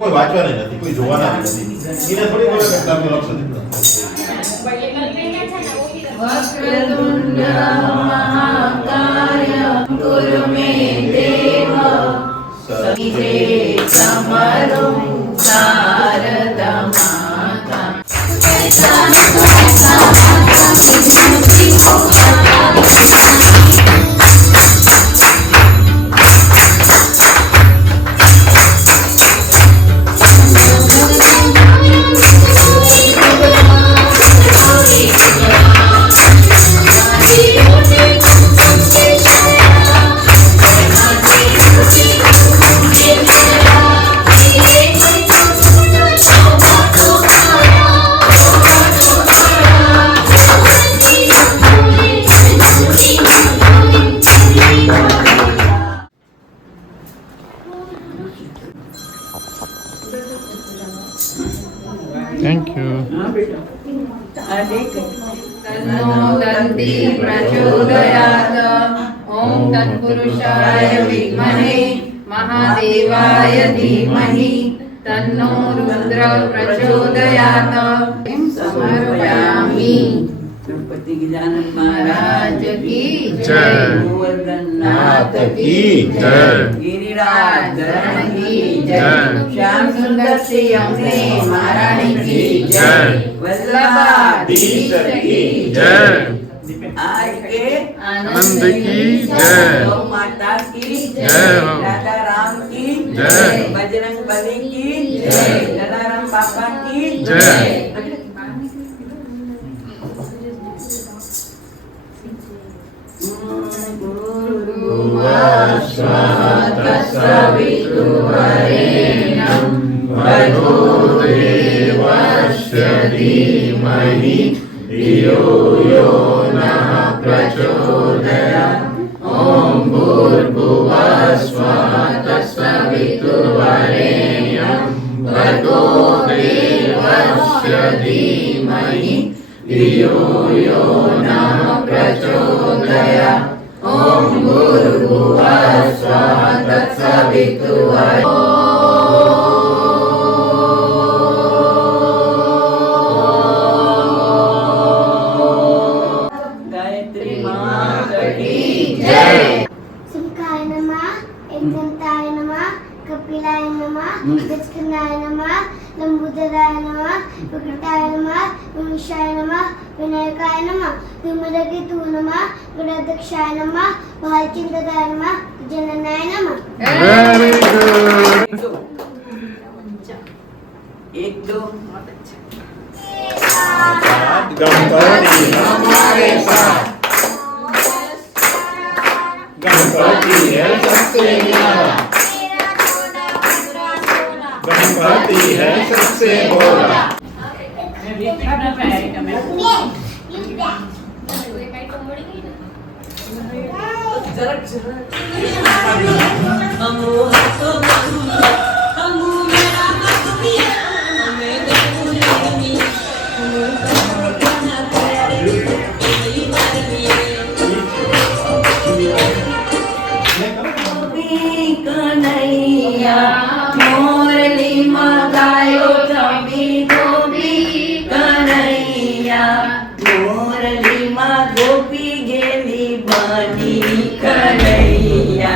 કોઈ વાંચવાની નથી, કોઈ જોવાના નથી. એને થોડી બોલે કે તમે લક્ષ દીધું. વક્રતુંડ મહાકાય ગુરુ મે દેવ સમિજે સમરું શારદા માતા. Thank you. तन्नो दन्ति प्रचोदयात्. ओम तत्पुरुषाय विद्महे महादेवाय धीमहि तन्नो रुद्र प्रचोदयात्. समर्पयामि. गणपति गजानन महाराज की जय. गोवर्धन नाथ की जय. गिरिराज धरण की जय. श्याम सुंदर श्री अम्बे महारानी की जय. वल्लभाधीश की जय. आज के आनंद की जय. गौ माता की जय. राधा राम की जय. बजरंग बली की जय. जलाराम बाबा की जय. सवितुर्वरेण्यं भर्गो देवस्य धीमहि धियो यो नः प्रचोदयात्. ॐ भूर्भुवस्सुवः तत्सवितुर्वरेण्यं भर्गो देवस्य धीमहि धियो यो नः प्रचोदयात्. ओम भूर्भुवः स्वः तत्सवितुर्वरेण्यं गायत्री माता की जय. सुखाय नमः, एकदंताय नमः, कपिलाय नमः, गजकर्णाय नमः, लंबोदराय नमः, विकटाय नमः, विमुषाय नमः, विनायकाय नमः, धूमकेतु नमः, गणाध्यक्षाय नमः, भालचंद्राय नमः, जननाय नमः. Very good. एक दो गणपति हमारे साथ, गणपति है सबसे न्यारा, गणपति है सबसे भोला. कन्हैया मोरली मगायो छवि गोपी कन्हैया मोरली मा गोपी गेली बनी कन्हैया.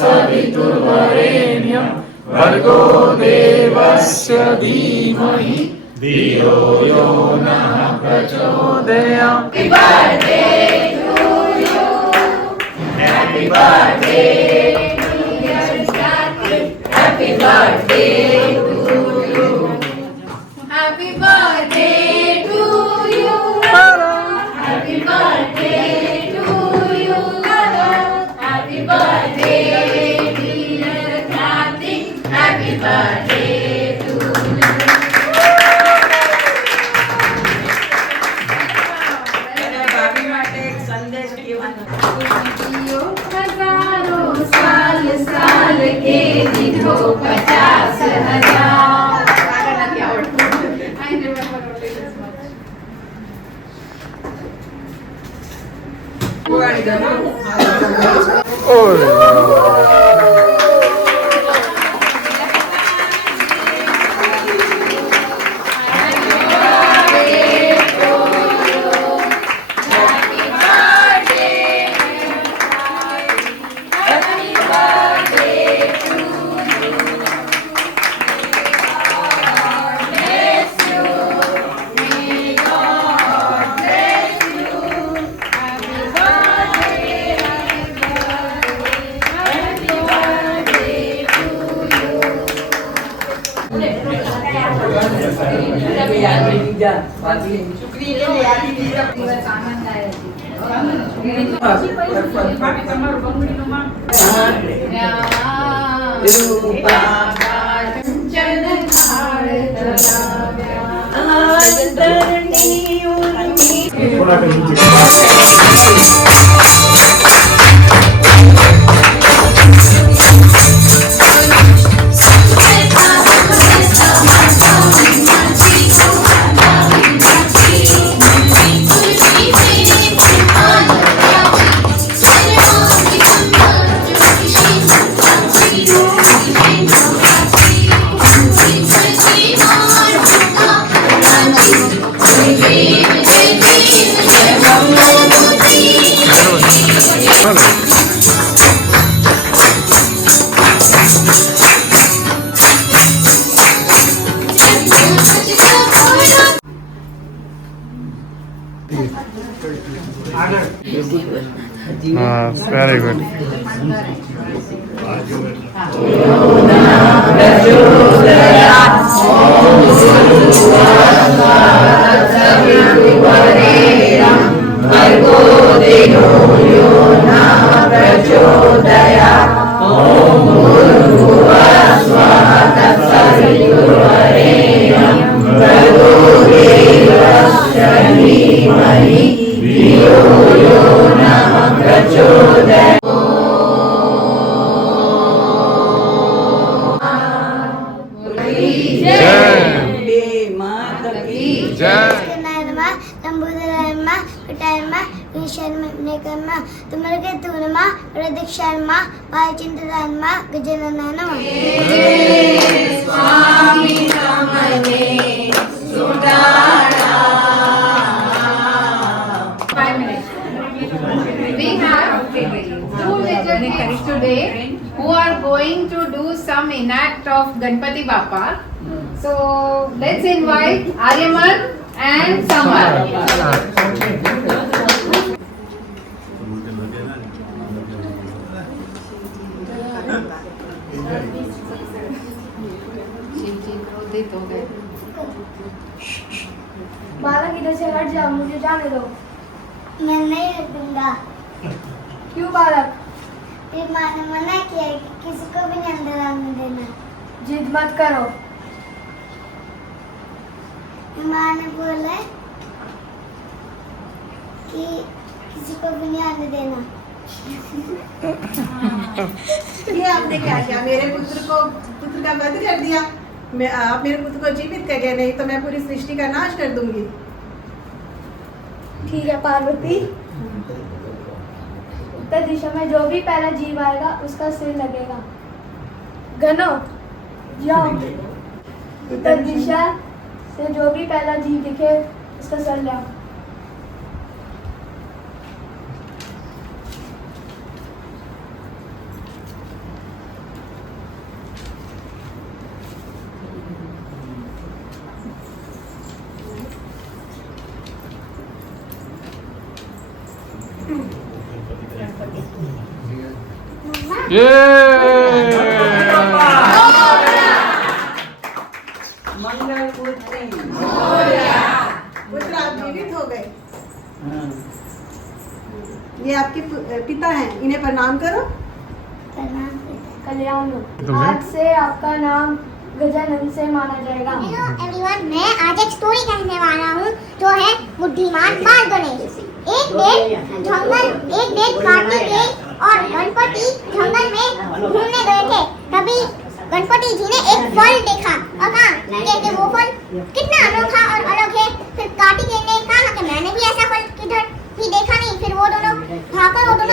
सवितुर्वरेण्यं भर्गो देवस्य धीमहि धियो यो नः प्रचोदयात्. Happy birthday to you. Happy birthday to you. Happy birthday to you. Very good We have two visitors today who are going to do some enact of Ganpati Bappa. So let's invite Aryaman and Samar. बालक इधर से हट जाओ, मुझे जाने दो। मैं नहीं हटूंगा। क्यों बालक? फिर माँ ने मना किया है कि किसी को भी नहीं अंदर आने देना। जिद मत करो। माँ ने बोला कि किसी को भी नहीं आने देना। ये आपने क्या किया? मेरे पुत्र का वध कर दिया। आप मेरे पुत्र को जीवित कर गए, नहीं तो मैं पूरी सृष्टि का नाश कर दूंगी। ठीक है पार्वती। उत्तर दिशा में जो भी पहला जीव आएगा उसका सिर लगेगा। गनो जाओ। उत्तर दिशा से जो भी पहला जीव दिखे उसका सर लाओ। पुत्र आप जीवित हो गए। ये आपके पिता हैं, इन्हें प्रणाम करो। कल्याण। आज से आपका नाम गजानन से माना जाएगा। हेलो एवरीवन, मैं आज एक स्टोरी कहने वाला हूँ जो है बुद्धिमान बाल गणेश। एक दिन कार्तिकेय और गणपति जंगल में घूमने गए थे। तभी गणपति जी ने एक फल देखा और कहा कि वो फल कितना अनोखा और अलग है। फिर कार्तिकेय ने कहा कि मैंने भी ऐसा फल किधर भी देखा नहीं। फिर वो दोनों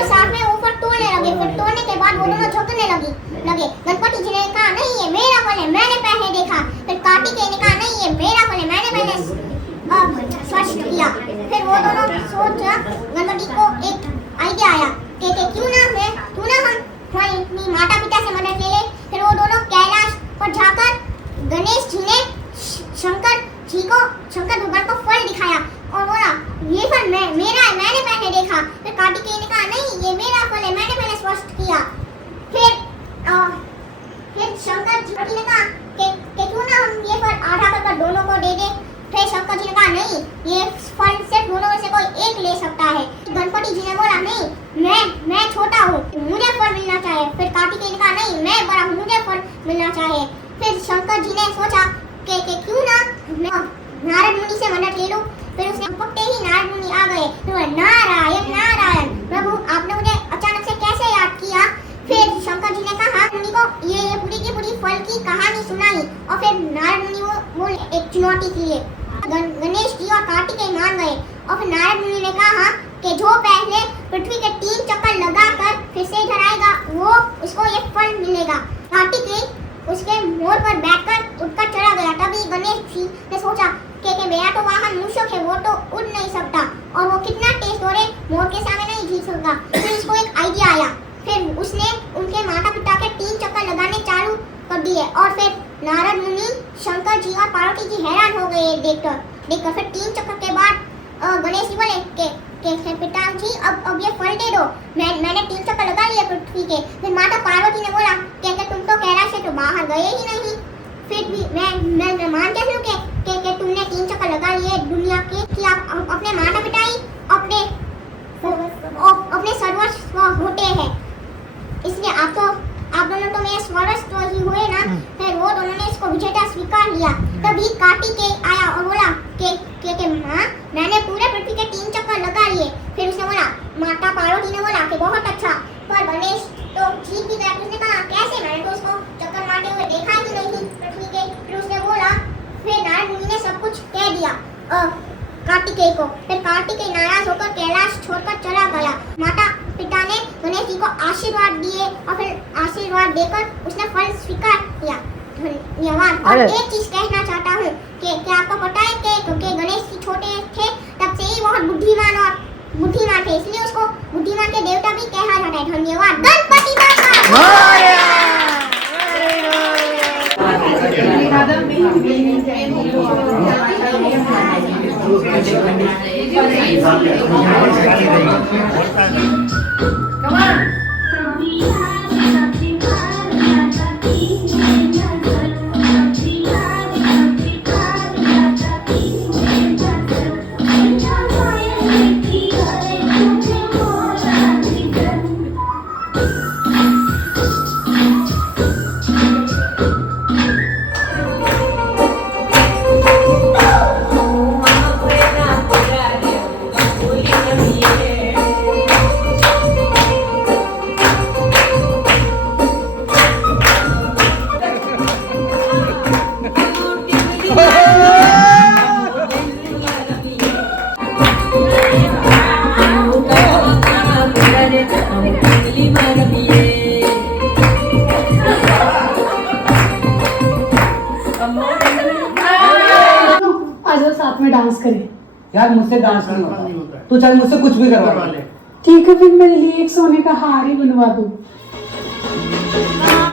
साथ में वो फल तोड़ने लगे। फिर तोड़ने के बाद वो दोनों झुकने लगे। गणपति जी ने कहा नहीं ये मेरा फल है, मैंने पहले देखा। फिर कार्तिकेय ने कहा नहीं ये मेरा फल है, मैंने पहले स्पष्ट किया। फिर वो दोनों सोचा, गणपति को एक आइडिया आया कि क्यों ना हम अपनी माता पिता से मदद ले ले। फिर वो दोनों कैलाश पर जाकर गणेश जी ने शंकर भगवान को फल दिखाया और बोला ये फल मेरा है, मैंने पहले देखा। फिर कार्तिकेय ने कहा नहीं ये मेरा फल है, मैंने पहले स्पष्ट किया। फिर शंकर जी ने कहा कि क्यों ना नहीं, ये फल सिर्फ दोनों में से कोई एक ले सकता है। गणपति जी ने बोला नहीं, मैं छोटा हूँ, मुझे फल मिलना चाहिए। फिर कार्तिकेय ने कहा नहीं, मैं बड़ा हूँ, मुझे फल मिलना चाहिए। फिर शंकर जी ने सोचा कि क्यों ना मैं नारद मुनि से मदद ले लूं। फिर उसने पकते ही नारद मुनि आ गए। फिर बोले नारायण नारायण, प्रभु आपने मुझे अचानक से कैसे याद किया। फिर शंकर जी ने कहा मुनि को ये पूरी की पूरी फल की कहानी सुनाई और फिर नारद मुनि वो एक चुनौती के लिए गणेश जी और कार्तिकेय मान गए। और फिर नारद मुनि ने कहा कि जो पहले पृथ्वी के 3 चक्कर लगाकर फिर से इधर आएगा वो उसको ये फल मिलेगा। कार्तिकेय उसके मोर पर बैठकर उड़कर चला गया। तभी गणेश जी ने सोचा कि मेरा तो वाहन मूषक है, वो तो उड़ नहीं सकता और वो कितना तेज दौड़े मोर के सामने नहीं जीत सकता। फिर उसको एक आइडिया आया। फिर उसने उनके माता पिता के 3 चक्कर लगाने चालू कर दिए और फिर नारद मुनि, शंकर जी और पार्वती जी हैरान हो गए देखकर। फिर 3 चक्कर के बाद गणेश जी बोले कि पिताजी अब ये फल दे दो, मैंने 3 चक्कर लगा लिए पृथ्वी के। फिर माता पार्वती ने बोला कि तुम तो कैलाश से तो बाहर गए ही नहीं, फिर भी मैं मान कैसे लूं कि तुमने 3 चक्कर लगा लिए दुनिया के, कि आप अपने माता पिता ही अपने सर्वस्व होते हैं, इसलिए आप दोनों तो मेरे सर्वस्व ही हुए ना। फिर वो दोनों ने इसको विजेता स्वीकार लिया। तभी कार्तिकेय आया और बोला कि माँ मैंने पूरे पृथ्वी के 3 चक्कर लगा लिए। फिर उसने बोला, माता पार्वती ने बोला कि बहुत अच्छा, पर गणेश तो ठीक भी गया। उसने कहा कैसे, मैंने तो उसको चक्कर मारते हुए देखा ही नहीं थी पृथ्वी के। फिर उसने बोला, फिर नारद मुनि ने सब कुछ कह दिया कार्तिकेय को। फिर कार्तिकेय नाराज होकर कैलाश छोड़कर चला गया। माता पिता ने गणेश जी को आशीर्वाद दिए और फिर आशीर्वाद देकर उसने फल स्वीकार किया। धन्यवाद। और एक चीज कहना चाहता हूँ कि क्या आपको पता है कि क्योंकि गणेश जी छोटे थे तब से ही बहुत बुद्धिमान थे, इसलिए उसको बुद्धिमान के देवता भी कहा जाता है। धन्यवाद गणपति साथ में डांस करें। यार मुझसे डांस नहीं होता, तू चल मुझसे कुछ भी करवा ले। ठीक है, फिर मेरे लिए एक सोने का हार ही बनवा दो।